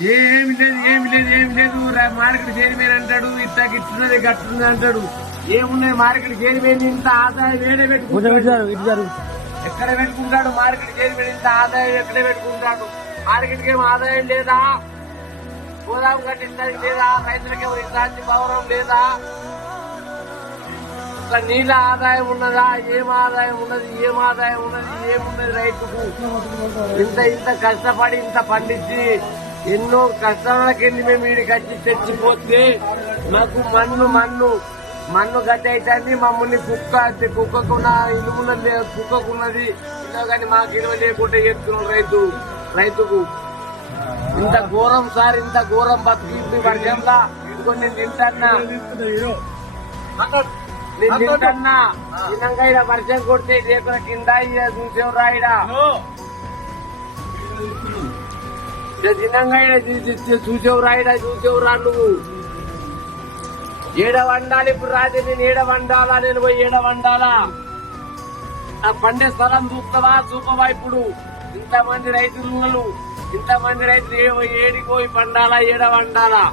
ఏమి లేదు market chairman అంటాడు ఇట్లా గిట్టున్నది గట్టున్నది అంటాడు. ఏమున్నది మార్కెట్ చైర్మన్ ఇంత ఆదాయం వేడే పెట్టుకుంటాడు. ఎక్కడ పెట్టుకుంటాడు మార్కెట్ చైర్మన్ ఇంత ఆదాయం ఎక్కడ పెట్టుకుంటాడు? మార్కెట్ ఏం ఆదాయం లేదా? గోదాం కట్టించడానికి లేదా? రైతులకి ఇలాంటి గౌరవం లేదా? నీళ్ళ ఆదాయం ఉన్నదా? ఏం ఆదాయం ఉన్నది? ఏమున్నది రైతుకు? ఇంత కష్టపడి ఇంత పండించి ఎన్నో కష్టాలకెళ్ళి మేము వీడికి వచ్చి తెచ్చిపోతే నాకు మన్ను గట్టి అయితే మమ్మల్ని కుక్కకున్న ఇలుమున్నది కుక్కకున్నది ఇలా కానీ మాకు ఇలువ లేకుండా చెప్తున్నాం రైతుకు. ఇంత ఘోరం సార్, ఇంత ఘోరం బతికి వర్షంలా ఇదిగో నేను తింటన్నా తినంగా ఇక్కడ వర్షం కొడితే రేపు కింద చూసేవు రాయిడా తినంగా చూసేవు రా నువ్వు. ఏడ వండాలి ఇప్పుడు రాజే? నేను ఏడ వండాలా? నేను పోయి ఏడ వండాలా? ఆ పండే స్థలం చూపవా ఇప్పుడు? ఇంతమంది రైతులు ఏడికి పోయి పండాలా? ఏడ వండాలా?